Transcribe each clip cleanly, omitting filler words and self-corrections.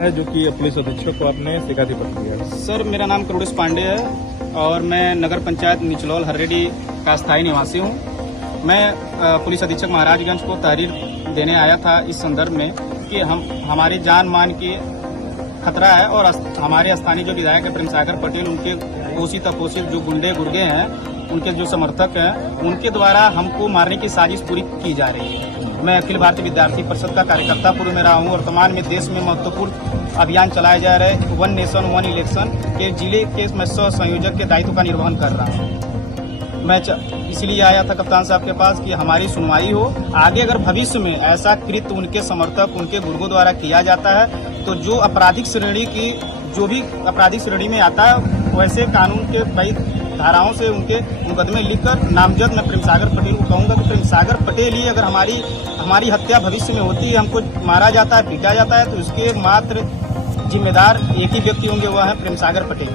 है जो कि पुलिस अधीक्षक को आपने शिकायती पत्र दिया। सर, मेरा नाम करुणेश पांडे है और मैं नगर पंचायत निचलौल हररेडी का स्थायी निवासी हूँ। मैं पुलिस अधीक्षक महाराजगंज को तहरीर देने आया था इस संदर्भ में कि हमारी जान मान की खतरा है और हमारे स्थानीय जो विधायक है प्रेमसागर पटेल, उनके घोषित अपोषित जो गुंडे गुर्गे हैं, उनके जो समर्थक हैं, उनके द्वारा हमको मारने की साजिश पूरी की जा रही है। मैं अखिल भारतीय विद्यार्थी परिषद का कार्यकर्ता पूर्व में रहा हूँ। वर्तमान में देश में महत्वपूर्ण अभियान चलाए जा रहे वन नेशन वन इलेक्शन के जिले के मैं सह संयोजक के दायित्व का निर्वहन कर रहा हूँ। मैं इसलिए आया था कप्तान साहब के पास कि हमारी सुनवाई हो। आगे अगर भविष्य में ऐसा कृत्य उनके समर्थक, उनके गुर्गों द्वारा किया जाता है तो जो आपराधिक श्रेणी की जो भी आपराधिक श्रेणी में आता है वैसे कानून के कई धाराओं से उनके मुकदमे लिखकर नामजद मैं प्रेमसागर पटेल को कहूंगा कि प्रेमसागर पटेल ही अगर हमारी हत्या भविष्य में होती है, हमको मारा जाता है, पीटा जाता है, तो इसके मात्र जिम्मेदार एक ही व्यक्ति होंगे, वह है प्रेमसागर पटेल।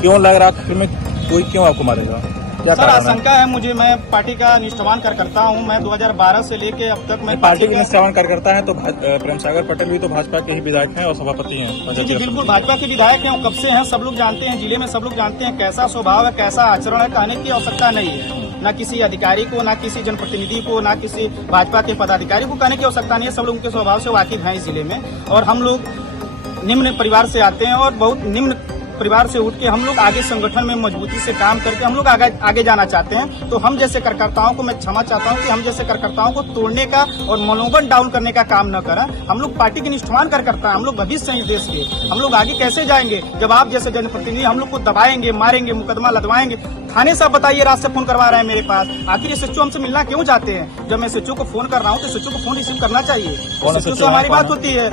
क्यों लग रहा था में कोई क्यों आपको मारेगा? क्या सर, आशंका है मुझे। मैं पार्टी का निष्ठावान कार्यकर्ता हूं। मैं 2012 से लेके अब तक मैं पार्टी के निष्ठावान कार्यकर्ता है तो प्रेमसागर पटेल भी तो भाजपा के ही विधायक हैं और सभापति हैं। जी बिल्कुल, भाजपा के विधायक हैं। कब से हैं सब लोग जानते हैं, जिले में सब लोग जानते हैं कैसा स्वभाव है, कैसा आचरण है। कहने की आवश्यकता नहीं है, न किसी अधिकारी को, न किसी जनप्रतिनिधि को, न किसी भाजपा के पदाधिकारी को कहने की आवश्यकता नहीं है। सब लोग उनके स्वभाव से वाकिफ हैं इस जिले में। और हम लोग निम्न परिवार से आते हैं और बहुत निम्न परिवार से उठ के हम लोग आगे संगठन में मजबूती से काम करके हम लोग आगे जाना चाहते हैं। तो हम जैसे कार्यकर्ताओं को मैं क्षमा चाहता हूं कि हम जैसे कार्यकर्ताओं को तोड़ने का और मनोबल डाउन करने का काम न करें। हम लोग पार्टी के निष्ठावान कार्यकर्ता हैं, हम लोग भविष्य हैं देश के। हम लोग आगे कैसे जाएंगे जब आप जैसे जनप्रतिनिधि हम लोग को दबाएंगे, मारेंगे, मुकदमा लदवाएंगे। थाने साहब बताइए, रात से फोन करवा रहे हैं मेरे पास। आखिर SHO हमसे मिलना क्यों चाहते हैं? जब मैं SHO को फोन कर रहा हूँ तो SHO को फोन रिसीव करना चाहिए। SHO से हमारी बात होती है।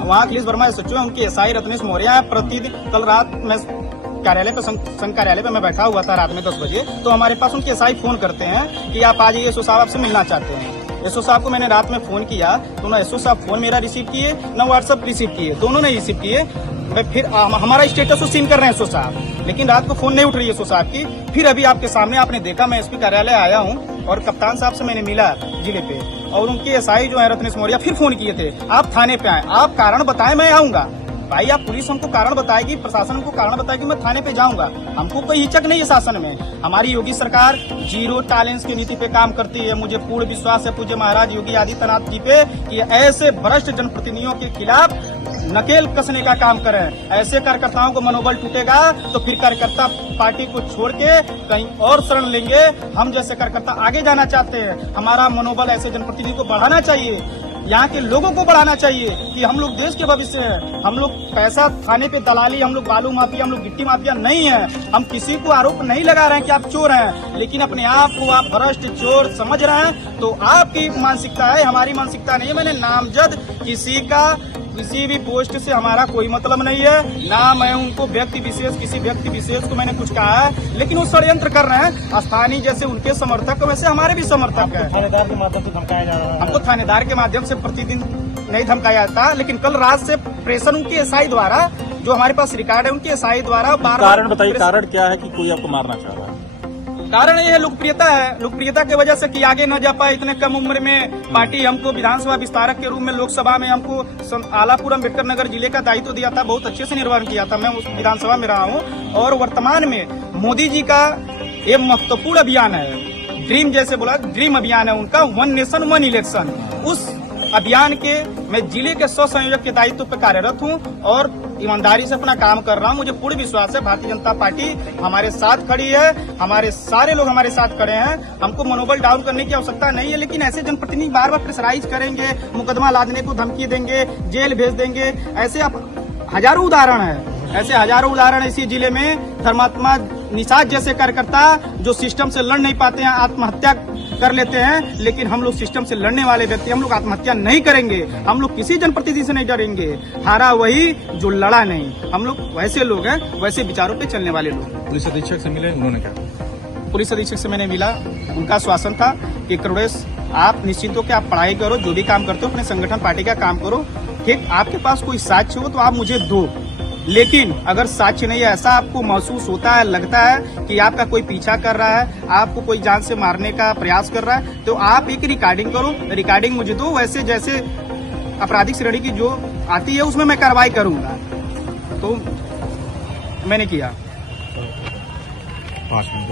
वहाँ अखिलेश वर्मा SHO है, उनके SI रत्नेश मौर्य है। प्रतिदिन कल रात मैं कार्यालय पे संघ कार्यालय पे मैं बैठा हुआ था रात में 10 बजे, तो हमारे पास उनके SI फोन करते हैं कि आप आ जाइए, SHO साहब आपसे मिलना चाहते हैं। SHO साहब को मैंने रात में फोन किया तो न SHO साहब फोन मेरा रिसीव किए, न व्हाट्सएप रिसीव किए, दोनों ने रिसीव किए। मैं फिर हमारा स्टेटस सीन कर रहे हैं SHO साहब, लेकिन रात को फोन नहीं उठ रही है SHO साहब की। फिर अभी आपके सामने आपने देखा मैं SP कार्यालय आया हूँ और कप्तान साहब से मैंने मिला जिले पे, और उनके SI जो है रत्नेश मौर्य फिर फोन किए थे, आप थाने पे आए, आप कारण बताएं मैं आऊंगा। भाई, आप पुलिस हमको कारण बताएगी, प्रशासन हमको कारण बताएगी, मैं थाने पे जाऊंगा। हमको कोई हिचक नहीं है शासन में। हमारी योगी सरकार जीरो टॉलरेंस की नीति पे काम करती है। मुझे पूर्ण विश्वास है पूज्य महाराज योगी आदित्यनाथ जी पे कि ऐसे भ्रष्ट जनप्रतिनिधियों के खिलाफ नकेल कसने का काम करें। ऐसे कार्यकर्ताओं को मनोबल टूटेगा तो फिर कार्यकर्ता पार्टी को छोड़ के कहीं और शरण लेंगे। हम जैसे कार्यकर्ता आगे जाना चाहते हैं। हमारा मनोबल ऐसे जनप्रतिनिधि को बढ़ाना चाहिए, यहाँ के लोगों को बढ़ाना चाहिए कि हम लोग देश के भविष्य हैं। हम लोग पैसा खाने पे दलाली, हम लोग बालू माफिया, हम लोग गिट्टी माफिया नहीं है। हम किसी को आरोप नहीं लगा रहे हैं कि आप चोर हैं, लेकिन अपने आप को आप भ्रष्ट चोर समझ रहे हैं। तो आपकी मानसिकता है, हमारी मानसिकता नहीं है। मैंने नामजद किसी भी पोस्ट से हमारा कोई मतलब नहीं है, ना मैं उनको किसी व्यक्ति विशेष को मैंने कुछ कहा है, लेकिन वो षड्यंत्र कर रहे हैं। स्थानीय जैसे उनके समर्थक वैसे हमारे भी समर्थक है। थानेदार के माध्यम से धमकाया जा रहा है। हमको थानेदार के माध्यम से प्रतिदिन नहीं धमकाया जाता, लेकिन कल रात से प्रेशर उनके SI द्वारा, जो हमारे पास रिकॉर्ड है, उनके SI द्वारा बार कारण बताइए, कारण क्या है कि कोई आपको मारना चाह रहा है? कारण ये लोकप्रियता है। लोकप्रियता की वजह से कि आगे न जा पाए। इतने कम उम्र में पार्टी हमको विधानसभा विस्तारक के रूप में लोकसभा में हमको आलापुर अम्बेडकर नगर जिले का दायित्व दिया था, बहुत अच्छे से निर्वहन किया था। मैं उस विधानसभा में रहा हूँ। और वर्तमान में मोदी जी का ये महत्वपूर्ण अभियान है, ड्रीम जैसे बोला, ड्रीम अभियान है उनका, वन नेशन वन इलेक्शन। उस अभियान के मैं जिले के सह संयोजक के दायित्व पर कार्यरत हूँ और ईमानदारी से अपना काम कर रहा हूँ। मुझे पूर्ण विश्वास है भारतीय जनता पार्टी हमारे साथ खड़ी है, हमारे सारे लोग हमारे साथ खड़े हैं। हमको मनोबल डाउन करने की आवश्यकता नहीं है, लेकिन ऐसे जनप्रतिनिधि बार बार प्रेशराइज करेंगे, मुकदमा लादने को धमकी देंगे, जेल भेज देंगे। ऐसे हजारों उदाहरण है, ऐसे हजारों उदाहरण इसी जिले में। धर्मात्मा निषाद जैसे कार्यकर्ता जो सिस्टम से लड़ नहीं पाते हैं, आत्महत्या कर लेते हैं, लेकिन हम लोग सिस्टम से लड़ने वाले व्यक्ति, हम लोग आत्महत्या नहीं करेंगे। हम लोग किसी जनप्रतिनिधि से नहीं डरेंगे। हारा वही जो लड़ा नहीं। हम लोग वैसे लोग हैं, वैसे विचारों पे चलने वाले लोग। पुलिस अधीक्षक से मिले, उन्होंने कहा? पुलिस अधीक्षक से मैंने मिला, उनका आश्वासन था कि करुणेश आप निश्चिंत हो कि आप पढ़ाई करो, जो भी काम करते हो अपने संगठन पार्टी का काम करो, ठीक, आपके पास कोई साक्ष्य हो तो आप मुझे दो, लेकिन अगर साक्ष्य नहीं है, ऐसा आपको महसूस होता है, लगता है कि आपका कोई पीछा कर रहा है, आपको कोई जान से मारने का प्रयास कर रहा है, तो आप एक रिकॉर्डिंग करो, रिकॉर्डिंग मुझे दो। वैसे जैसे आपराधिक श्रेणी की जो आती है उसमें मैं कार्रवाई करूंगा। तो मैंने किया। 5 मिनट